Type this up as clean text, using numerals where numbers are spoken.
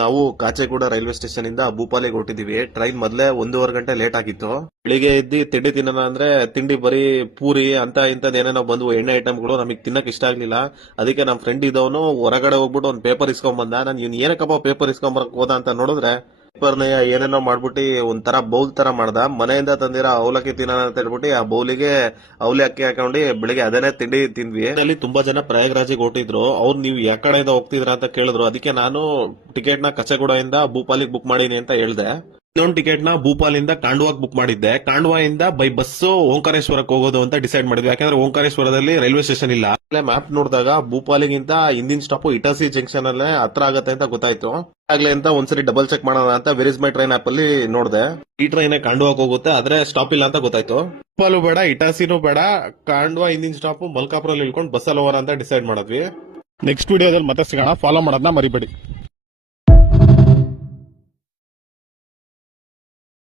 ನಾವು ಕಾಚೇಗೂಡ railway station ಇಂದ ಭೂಪಾಲಿಗೆ ಹೊರಟಿದೀವಿ. Train ಮೊದ್ಲೇ 1.5 ಗಂಟೆ ಲೇಟ್ ಆಗಿತ್ತು. ಬೆಳಿಗ್ಗೆ ಎದ್ದು ತಿಂಡಿ ತಿನ್ನೋಣ ಅಂದ್ರೆ ತಿಂಡಿ ಬರೀ ಪೂರಿ ಅಂತ ಇಂತದ್ ಏನೇನೋ ಬಂದ್ವು ಎಣ್ಣೆ ಐಟಮ್ಗಳು. ನಮಗೆ ತಿನ್ನಕ್ ಇಷ್ಟ ಆಗ್ಲಿಲ್ಲ. ಅದಕ್ಕೆ ನಮ್ ಫ್ರೆಂಡ್ ಇದ್ದವನು ಹೊರಗಡೆ ಹೋಗ್ಬಿಟ್ಟು ಒಂದ್ ಪೇಪರ್ ಇಸ್ಕೊಂಡ್ ಬಂದ. ನಾನು ಇವ್ನು ಏನಕ್ಕಪ್ಪ ಪೇಪರ್ ಇಸ್ಕೊಂಡ್ ಬರಕ್ ಹೋದ ಅಂತ ನೋಡಿದ್ರೆ ಪೇಪರ್ನ ಏನೇನೋ ಮಾಡ್ಬಿಟ್ಟು ಒಂಥರ ಬೌಲ್ ತರ ಮಾಡ್ದ. ಮನೆಯಿಂದ ತಂದಿರೋ ಅವಲಕ್ಕಿ ತಿನ್ನೋಣ ಅಂತ ಹೇಳ್ಬಿಟ್ಟು ಆ ಬೌಲಿಗೆ ಅವಲಿ ಅಕ್ಕಿ ಹಾಕೊಂಡು ಬೆಳಿಗ್ಗೆ ಅದನ್ನೇ ತಿಂಡಿ ತಿಂದ್ವಿ. ಅಲ್ಲಿ ತುಂಬಾ ಜನ ಪ್ರಯಾಗ್ರಾಜಿಗೆ ಹೊರಟಿದ್ರು. ಅವ್ರು ನೀವು ಯಾವ ಕಡೆಯಿಂದ ಹೋಗ್ತಿದ್ರ ಅಂತ ಕೇಳಿದ್ರು. ಅದಕ್ಕೆ ನಾನು ಟಿಕೆಟ್ ನ ಕಚೇಗೂಡದಿಂದ ಭೂಪಾಲಿಗೆ ಬುಕ್ ಮಾಡೀನಿ ಅಂತ ಹೇಳ್ದೆ. ಇನ್ನೊಂದು ಟಿಕೆಟ್ ನ ಭೂಪಾಲಿಂದ ಕಾಂಡ್ವಾಗ್ ಬುಕ್ ಮಾಡಿದ್ದೆ. ಕಾಂಡ್ವಾಯಿಂದ ಬೈ ಬಸ್ ಓಂಕಾರೇಶ್ವರಕ್ಕೆ ಹೋಗೋದು ಅಂತ ಡಿಸೈಡ್ ಮಾಡಿದ್ವಿ. ಯಾಕಂದ್ರೆ ಓಂಕಾರೇಶ್ವರದಲ್ಲಿ ರೈಲ್ವೆ ಸ್ಟೇಷನ್ ಇಲ್ಲ. ಮ್ಯಾಪ್ ನೋಡಿದಾಗ ಭೂಪಾಲಿಗಿಂತ ಹಿಂದಿನ ಸ್ಟಾಪ್ ಇಟಾಸಿ ಜಂಕ್ಷನ್ ಅಲ್ಲೇ ಹತ್ರ ಆಗತ್ತೆ ಅಂತ ಗೊತ್ತಾಯ್ತು. ಆಗ್ಲೇ ಅಂತ ಒಂದ್ಸರಿ ಡಬಲ್ ಚೆಕ್ ಮಾಡೋಣ ಅಂತ where is my train app ಅಲ್ಲಿ ನೋಡಿದೆ. ಈ ಟ್ರೈನ್ ಕಾಂಡ್ವಾಗ್ ಹೋಗುತ್ತೆ, ಆದ್ರೆ ಸ್ಟಾಪ್ ಇಲ್ಲ ಅಂತ ಗೊತ್ತಾಯ್ತು. ಭೂಪಾಲು ಬೇಡ, ಇಟಾಸಿನೂ ಬೇಡ, ಕಾಂಡ್ವಾ ಹಿಂದಿನ ಸ್ಟಾಪ್ ಮಲ್ಕಾಪುರಲ್ಲಿ ಇಳ್ಕೊಂಡು ಬಸ್ಸಲ್ಲಿ ಹೋಗೋಣ ಅಂತ ಡಿಸೈಡ್ ಮಾಡಿದ್ವಿ. ನೆಕ್ಸ್ಟ್ ವಿಡಿಯೋದಲ್ಲಿ ಮತ್ತೆ ಸಿಗೋಣ. ಫಾಲೋ ಮಾಡೋದನ್ನ ಮರಿಬೇಡಿ.